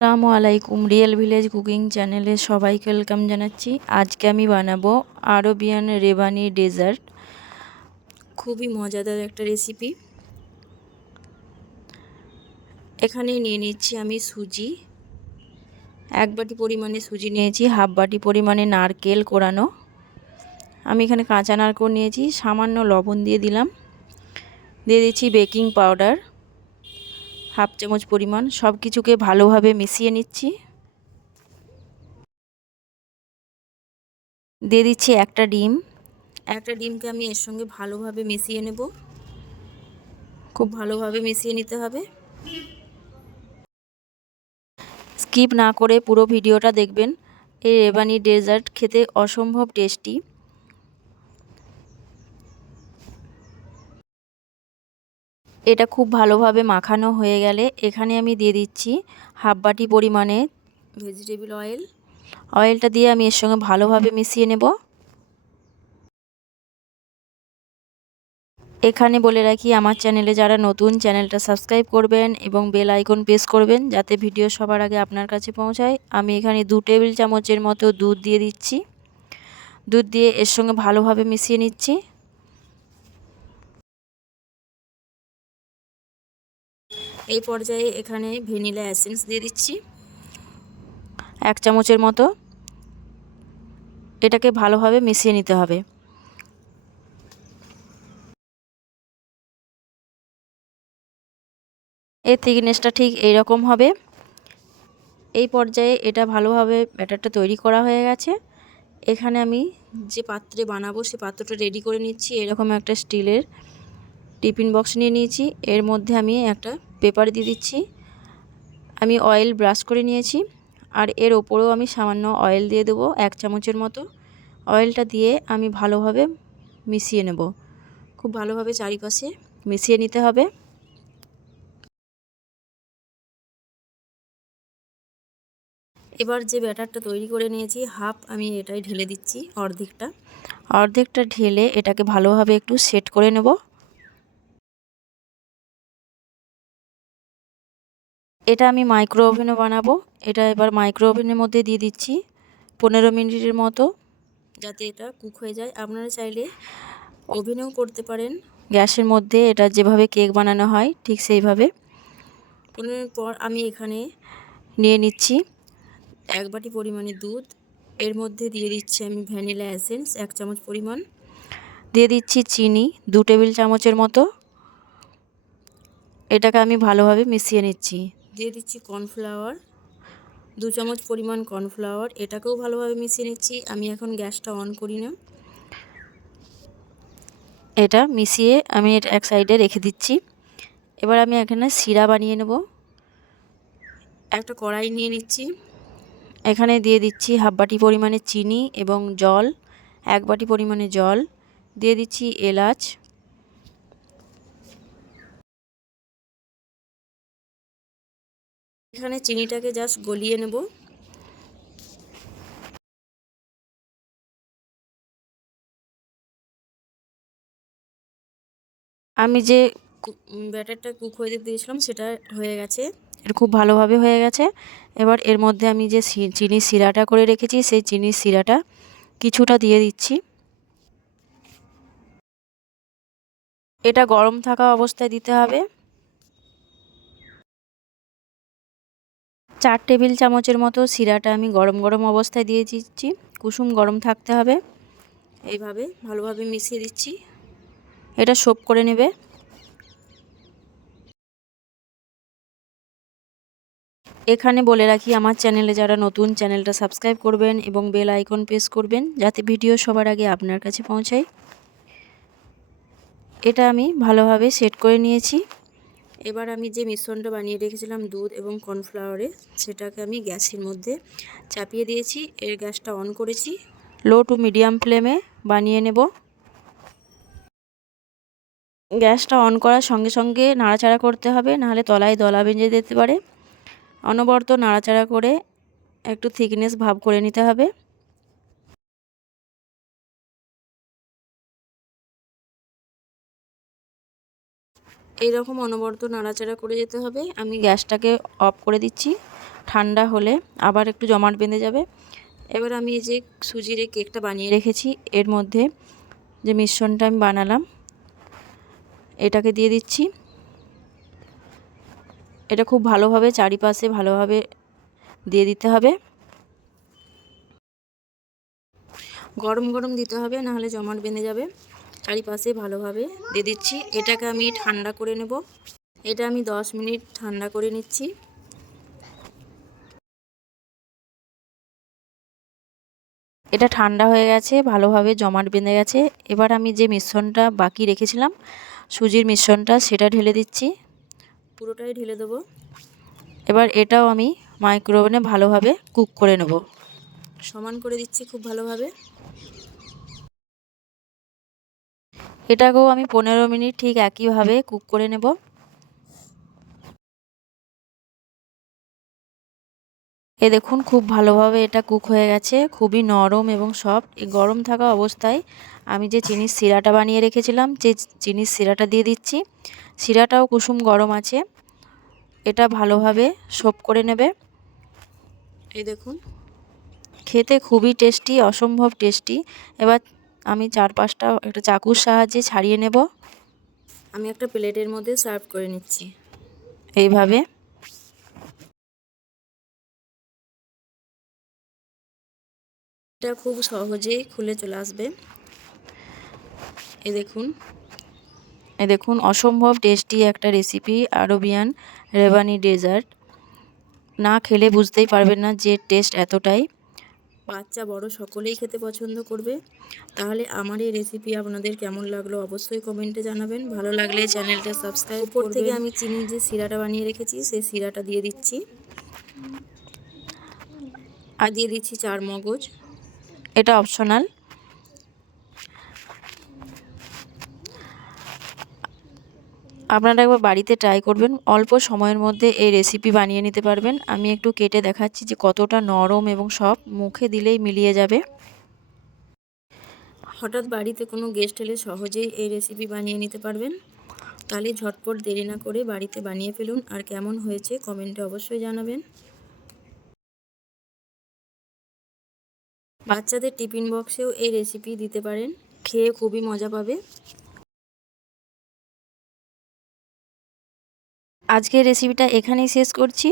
আসসালামু আলাইকুম real village cooking চ্যানেলে সবাইকে ওয়েলকাম জানাচ্ছি। আজকে আমি বানাবো আরবিয়ান রেবানি ডেজার্ট। খুবই মজাদার একটা রেসিপি এখানে নিয়ে নিচ্ছি আমি সুজি। এক বাটি পরিমাণে সুজি নিয়েছি, হাফ বাটি পরিমাণে নারকেল কোরানো। আমি এখানে কাঁচা নারকেল নিয়েছি, সামান্য লবণ দিয়ে দিলাম। দিয়ে দিচ্ছি বেকিং পাউডার। হাফ চামচ পরিমাণ সব কিছুকে ভালোভাবে মিশিয়ে নিচ্ছি। দিয়ে দিচ্ছি একটা ডিম। একটা ডিমকে আমি এর সঙ্গে ভালোভাবে মিশিয়ে নেব। খুব ভালোভাবে মিশিয়ে নিতে হবে। স্কিপ না করে পুরো ভিডিওটা দেখবেন। এই রেবানি ডেজার্ট খেতে অসম্ভব টেস্টি। এটা খুব ভালোভাবে মাখানো হয়ে গেলে এখানে আমি দিয়ে দিচ্ছি হাফ বাটি পরিমাণে ভেজিটেবল অয়েল অয়েলটা দিয়ে আমি এর সঙ্গে ভালোভাবে মিশিয়ে নেব। এখানে বলে রাখি, আমার চ্যানেলে যারা নতুন, চ্যানেলটা সাবস্ক্রাইব করবেন এবং বেল আইকন প্রেস করবেন যাতে ভিডিও সবার আগে আপনার কাছে পৌঁছায়। আমি এখানে দু টেবিল চামচের মতো দুধ দিয়ে দিচ্ছি। দুধ দিয়ে এর সঙ্গে ভালোভাবে মিশিয়ে নিচ্ছি। এই পর্যায়ে এখানে ভ্যানিলা অ্যাসেন্স দিয়ে দিচ্ছি। এক চামচের মতো। এটাকে ভালোভাবে মিশিয়ে নিতে হবে। এর থিকনেসটা ঠিক এই রকম হবে। এই পর্যায়ে এটা ভালোভাবে ব্যাটারটা তৈরি করা হয়ে গেছে। এখানে আমি যে পাত্রে বানাবো সে পাত্রটা রেডি করে নিচ্ছি। এরকম একটা স্টিলের টিফিন বক্স নিয়ে নিয়েছি। এর মধ্যে আমি একটা পেপার দিয়ে দিচ্ছি। আমি অয়েল ব্রাশ করে নিয়েছি। আর এর ওপরেও আমি সামান্য অয়েল দিয়ে দেবো, এক চামচের মতো। অয়েলটা দিয়ে আমি ভালোভাবে মিশিয়ে নেব। খুব ভালোভাবে চারিপাশে মিশিয়ে নিতে হবে। এবার যে ব্যাটারটা তৈরি করে নিয়েছি, হাফ আমি এটাই ঢেলে দিচ্ছি অর্ধেকটা। অর্ধেকটা ঢেলে এটাকে ভালোভাবে একটু সেট করে নেব। এটা আমি মাইক্রো ওভেনে বানাবো। এটা এবার মাইক্রো ওভেনের মধ্যে দিয়ে দিচ্ছি পনেরো মিনিটের মতো, যাতে এটা কুক হয়ে যায়। আপনারা চাইলে ওভেনেও করতে পারেন। গ্যাসের মধ্যে এটা যেভাবে কেক বানানো হয়, ঠিক সেইভাবে। পনেরো পর আমি এখানে নিয়ে নিচ্ছি এক বাটি পরিমাণে দুধ। এর মধ্যে দিয়ে দিচ্ছি আমি ভ্যানিলা অ্যাসেন্স এক চামচ পরিমাণ। দিয়ে দিচ্ছি চিনি, দু টেবিল চামচের মতো। এটাকে আমি ভালোভাবে মিশিয়ে নিচ্ছি। দিয়ে দিচ্ছি কর্নফ্লাওয়ার। দু চামচ পরিমাণ কর্নফ্লাওয়ার। এটাকেও ভালোভাবে মিশিয়ে নিচ্ছি। আমি এখন গ্যাসটা অন করি না। এটা মিশিয়ে আমি এক সাইডে রেখে দিচ্ছি। এবার আমি এখানে শিরা বানিয়ে নেব। একটা কড়াই নিয়ে নিচ্ছি। এখানে দিয়ে দিচ্ছি হাফ বাটি পরিমাণে চিনি এবং জল, এক বাটি পরিমাণে জল। দিয়ে দিচ্ছি এলাচ। এখানে চিনিটাকে জাস্ট গলিয়ে নেব। আমি যে ব্যাটারটা কুক হয়ে দিয়েছিলাম সেটা হয়ে গেছে। খুব ভালোভাবে হয়ে গেছে। এবার এর মধ্যে আমি যে চিনির শিরাটা করে রেখেছি, সেই চিনির শিরাটা কিছুটা দিয়ে দিচ্ছি। এটা গরম থাকা অবস্থায় দিতে হবে। চার টেবিল চামচের মতো শিরাটা আমি গরম গরম অবস্থায় দিয়ে দিচ্ছি। কুসুম গরম থাকতে হবে। এইভাবে ভালোভাবে মিশিয়ে দিচ্ছি। এটা সোপ করে নেবে। এখানে বলে রাখি, আমার চ্যানেলে যারা নতুন, চ্যানেলটা সাবস্ক্রাইব করবেন এবং বেল আইকন প্রেস করবেন যাতে ভিডিও সবার আগে আপনার কাছে পৌঁছায়। এটা আমি ভালোভাবে সেট করে নিয়েছি। এবার আমি যে মিশ্রণটা বানিয়ে রেখেছিলাম দুধ এবং কর্নফ্লাওয়ারে, সেটাকে আমি গ্যাসের মধ্যে চাপিয়ে দিয়েছি। এর গ্যাসটা অন করেছি। লো টু মিডিয়াম ফ্লেমে বানিয়ে নেব। গ্যাসটা অন করার সঙ্গে সঙ্গে নাড়াচাড়া করতে হবে, নাহলে তলায় দলা বেঁধে যেতে পারে। অনবরত নাড়াচাড়া করে একটু থিকনেস ভাব করে নিতে হবে। এইরকম অনবরত নাড়াচাড়া করে যেতে হবে। আমি গ্যাসটাকে অফ করে দিচ্ছি। ঠান্ডা হলে আবার একটু জমাট বেঁধে যাবে। এবার আমি এই যে সুজির এই কেকটা বানিয়ে রেখেছি, এর মধ্যে যে মিশ্রণটা আমি বানালাম, এটাকে দিয়ে দিচ্ছি। এটা খুব ভালোভাবে চারিপাশে ভালোভাবে দিয়ে দিতে হবে। গরম গরম দিতে হবে, নাহলে জমাট বেঁধে যাবে। চারিপাশে ভালোভাবে দিয়ে দিচ্ছি। এটাকে আমি ঠান্ডা করে নেব। এটা আমি দশ মিনিট ঠান্ডা করে নিচ্ছি। এটা ঠান্ডা হয়ে গেছে, ভালোভাবে জমাট বেঁধে গেছে। এবার আমি যে মিশ্রণটা বাকি রেখেছিলাম, সুজির মিশ্রণটা, সেটা ঢেলে দিচ্ছি। পুরোটাই ঢেলে দেবো। এবার এটাও আমি মাইক্রোওভেনে ভালোভাবে কুক করে নেব। সমান করে দিচ্ছি খুব ভালোভাবে। এটাকেও আমি পনেরো মিনিট ঠিক একইভাবে কুক করে নেব। এ দেখুন, খুব ভালোভাবে এটা কুক হয়ে গেছে, খুবই নরম এবং সফট। এই গরম থাকা অবস্থায় আমি যে চিনির সিরাটা বানিয়ে রেখেছিলাম, যে চিনির সিরাটা দিয়ে দিচ্ছি সিরাটাও কুসুম গরম আছে। এটা ভালোভাবে সোপ করে নেবে। এই দেখুন, খেতে খুবই টেস্টি, অসম্ভব টেস্টি। এবার আমি চার পাঁচটা একটা চাকুর সাহায্যে ছাড়িয়ে নেব। আমি একটা প্লেটের মধ্যে সার্ভ করে নিচ্ছি। এইভাবে। এটা খুব সহজেই খুলে চলে আসবে। এ দেখুন। এ দেখুন অসম্ভব টেস্টি একটা রেসিপি আরবিয়ান রেবানি ডেজার্ট। না খেলে বুঝতেই পারবেন না যে টেস্ট এতটাই। বাচ্চা বড় সকলেই খেতে পছন্দ করবে। তাহলে আমার এই রেসিপি আপনাদের কেমন লাগল অবশ্যই কমেন্টে জানাবেন। ভালো লাগলে চ্যানেলটা সাবস্ক্রাইব উপর থেকে আমি চিনি যে সিরাটা বানিয়ে রেখেছি সেই সিরাটা দিয়ে দিচ্ছি। আর দিয়ে দিচ্ছি চার মগজ। এটা অপশনাল আপনারা একবার বাড়িতে ট্রাই করবেন। অল্প সময়ের মধ্যে এই রেসিপি বানিয়ে নিতে পারবেন। আমি একটু কেটে দেখাচ্ছি যে কতটা নরম এবং সব মুখে দিলেই মিলিয়ে যাবে। হঠাৎ বাড়িতে কোনো গেস্ট এলে সহজেই এই রেসিপি বানিয়ে নিতে পারবেন। তাহলে ঝটপট দেরি না করে বাড়িতে বানিয়ে ফেলুন। আর কেমন হয়েছে কমেন্টে অবশ্যই জানাবেন। বাচ্চাদের টিফিন বক্সেও এই রেসিপি দিতে পারেন। খেয়ে খুবই মজা পাবে। আজকের রেসিপিটা এখানেই শেষ করছি।